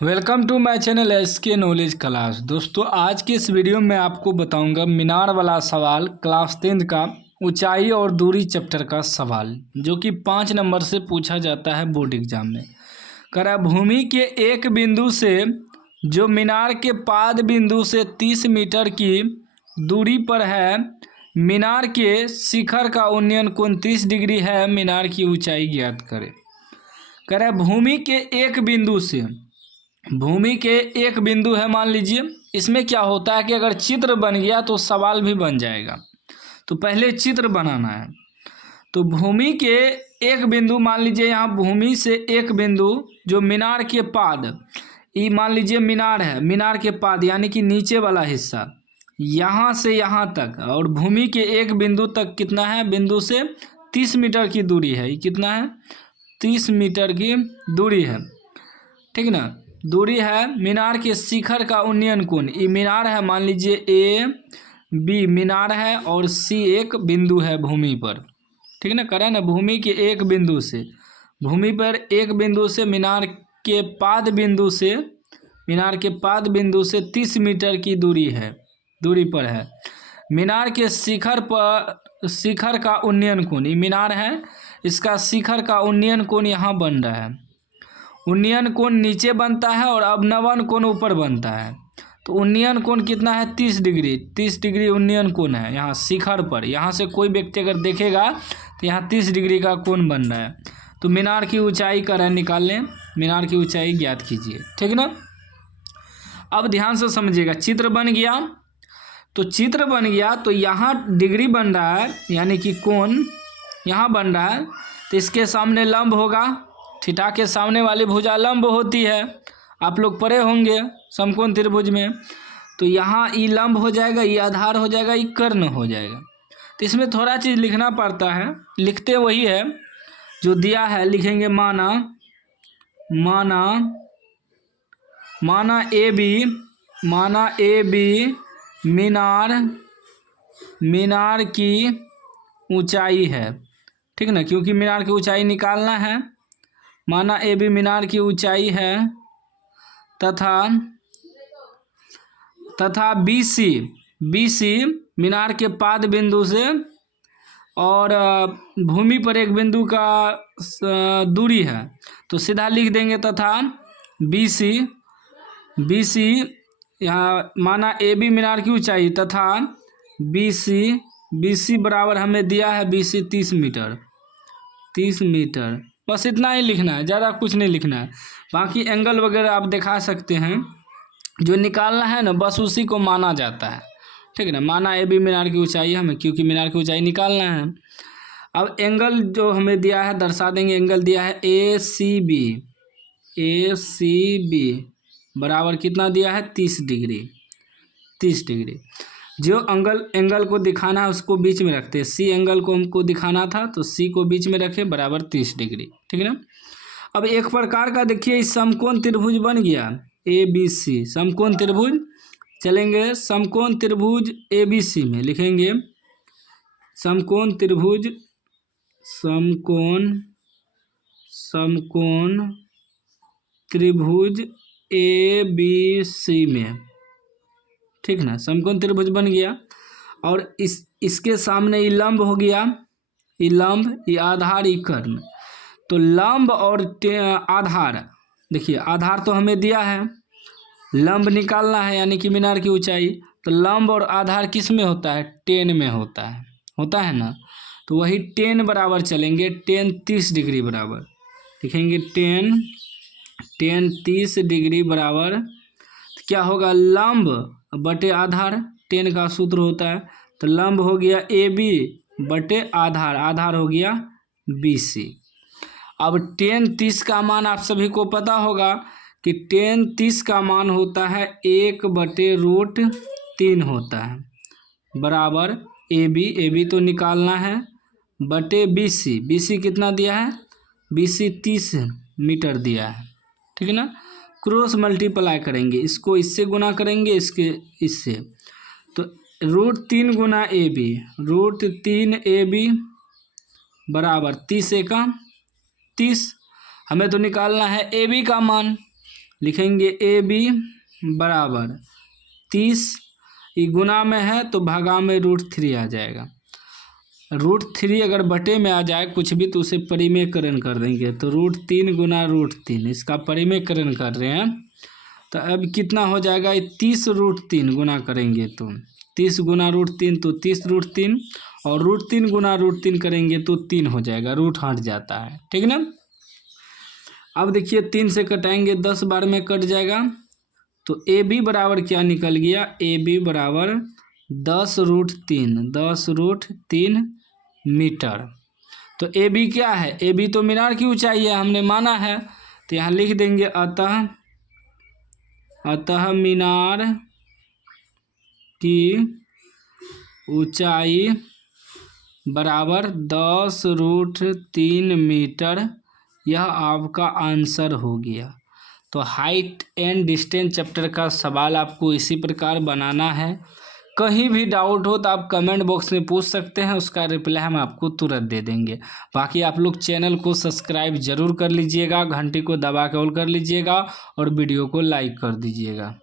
Welcome to my channel SK knowledge class. दोस्तों आज के इस वीडियो में आपको बताऊंगा मीनार वाला सवाल क्लास 10 का ऊंचाई और दूरी चैप्टर का सवाल, जो कि 5 नंबर से पूछा जाता है बोर्ड एग्जाम में। करा भूमि के एक बिंदु से जो मीनार के पाद बिंदु से 30 मीटर की दूरी पर है, मीनार के शिखर का उन्नयन कोण 30 डिग्री है, मीनार की ऊंचाई ज्ञात करें। करा भूमि के एक बिंदु से, भूमि के एक बिंदु है मान लीजिए। इसमें क्या होता है कि अगर चित्र बन गया तो सवाल भी बन जाएगा। तो पहले चित्र बनाना है। तो भूमि के एक बिंदु मान लीजिए, यहाँ भूमि से एक बिंदु जो मीनार के पाद, ये मान लीजिए मीनार है, मीनार के पाद यानी कि नीचे वाला हिस्सा, यहाँ से यहाँ तक, और भूमि के एक बिंदु तक कितना है, बिंदु से 30 मीटर की दूरी है। ये कितना है, 30 मीटर की दूरी है, ठीक ना। दूरी है। मीनार के शिखर का उन्नयन कोण, ये मीनार है मान लीजिए, ए बी मीनार है और सी एक बिंदु है भूमि पर, ठीक ना। करें ना, भूमि के एक बिंदु से, भूमि पर एक बिंदु से मीनार के पाद बिंदु से, मीनार के पाद बिंदु से 30 मीटर की दूरी पर है। मीनार के शिखर पर, शिखर का उन्नयन कोण, ये मीनार है, इसका शिखर का उन्नयन कोण यहाँ बन रहा है। उन्नयन कोण नीचे बनता है और अवनवन कोण ऊपर बनता है। तो उन्नयन कोण कितना है, 30 डिग्री। 30 डिग्री उन्नयन कोण है यहाँ शिखर पर। यहाँ से कोई व्यक्ति अगर देखेगा तो यहाँ 30 डिग्री का कोण बन रहा है। तो मीनार की ऊंचाई का निकाल लें, मीनार की ऊंचाई ज्ञात कीजिए, ठीक ना। अब ध्यान से समझिएगा, चित्र बन गया। तो चित्र बन गया तो यहाँ डिग्री बन रहा है, यानी कि कोण यहाँ बन रहा है। तो इसके सामने लंब होगा, थीटा के सामने वाली भुजा लंब होती है, आप लोग पढ़े होंगे समकोण त्रिभुज में। तो यहाँ ई लंब हो जाएगा, ये आधार हो जाएगा, ये कर्ण हो जाएगा। तो इसमें थोड़ा चीज़ लिखना पड़ता है, लिखते वही है जो दिया है, लिखेंगे माना, माना, माना ए बी, माना ए बी मीनार, मीनार की ऊंचाई है, ठीक ना, क्योंकि मीनार की ऊंचाई निकालना है। माना ए बी मीनार की ऊंचाई है, तथा बी सी मीनार के पाद बिंदु से और भूमि पर एक बिंदु का दूरी है। तो सीधा लिख देंगे तथा बी सी यहाँ माना ए बी मीनार की ऊंचाई तथा बी सी बराबर हमें दिया है, बी सी 30 मीटर, 30 मीटर। बस इतना ही लिखना है, ज़्यादा कुछ नहीं लिखना है। बाकी एंगल वगैरह आप दिखा सकते हैं, जो निकालना है ना बस उसी को माना जाता है, ठीक है ना। माना ए बी मीनार की ऊंचाई हमें, क्योंकि मीनार की ऊंचाई निकालना है। अब एंगल जो हमें दिया है दर्शा देंगे। एंगल दिया है ए सी बी बराबर कितना दिया है, 30 डिग्री, 30 डिग्री। जो एंगल को दिखाना है उसको बीच में रखते हैं। सी एंगल को हमको दिखाना था तो सी को बीच में रखे, बराबर 30 डिग्री, ठीक है ना। अब एक प्रकार का देखिए समकोण त्रिभुज बन गया, ए बी सी समकोण त्रिभुज। चलेंगे समकोण त्रिभुज ए बी सी में लिखेंगे समकोण त्रिभुज, समकोण त्रिभुज ए बी सी में, ठीक ना। समकोण त्रिभुज बन गया और इसके सामने ये लंब हो गया, ये लंब, ये आधार, ये कर्ण। तो लंब और आधार, देखिए आधार तो हमें दिया है, लंब निकालना है यानी कि मीनार की ऊंचाई। तो लंब और आधार किस में होता है, 10 में होता है ना। तो वही 10 बराबर चलेंगे, 10 30 डिग्री बराबर लिखेंगे, 10 30 डिग्री बराबर क्या होगा, लंब बटे आधार, 10 का सूत्र होता है। तो लंब हो गया ए बी बटे आधार, आधार हो गया बी सी। अब 10 30 का मान आप सभी को पता होगा कि 10 30 का मान होता है 1/√3 होता है, बराबर ए बी तो निकालना है, बटे बी सी कितना दिया है, बी सी 30 मीटर दिया है, ठीक है ना। क्रॉस मल्टीप्लाई करेंगे, इसको इससे गुना करेंगे, इससे। तो √3 गुना ए बी, √3 ए बी बराबर 30 एकम 30। हमें तो निकालना है ए बी का मान। लिखेंगे ए बी बराबर 30, ये गुना में है तो भागा में √3 आ जाएगा। √3 अगर बटे में आ जाए कुछ भी तो उसे परिमेयकरण कर देंगे, तो √3 गुना √3 इसका परिमेयकरण कर रहे हैं। तो अब कितना हो जाएगा, 30√3 गुना करेंगे तो 30 गुना √3 तो 30√3, और √3 गुना √3 करेंगे तो 3 हो जाएगा, रूट हट जाता है, ठीक ना। अब देखिए 3 से कटाएंगे 10 बार में कट जाएगा, तो ए बी बराबर क्या निकल गया, ए बी बराबर 10√3 मीटर। तो ए बी क्या है, ए बी तो मीनार की ऊंचाई है, हमने माना है, तो यहाँ लिख देंगे अतः मीनार की ऊंचाई बराबर 10√3 मीटर। यह आपका आंसर हो गया। तो हाइट एंड डिस्टेंस चैप्टर का सवाल आपको इसी प्रकार बनाना है। कहीं भी डाउट हो तो आप कमेंट बॉक्स में पूछ सकते हैं, उसका रिप्लाई हम आपको तुरंत दे देंगे। बाकी आप लोग चैनल को सब्सक्राइब जरूर कर लीजिएगा, घंटी को दबा के ऑल कर लीजिएगा और वीडियो को लाइक कर दीजिएगा।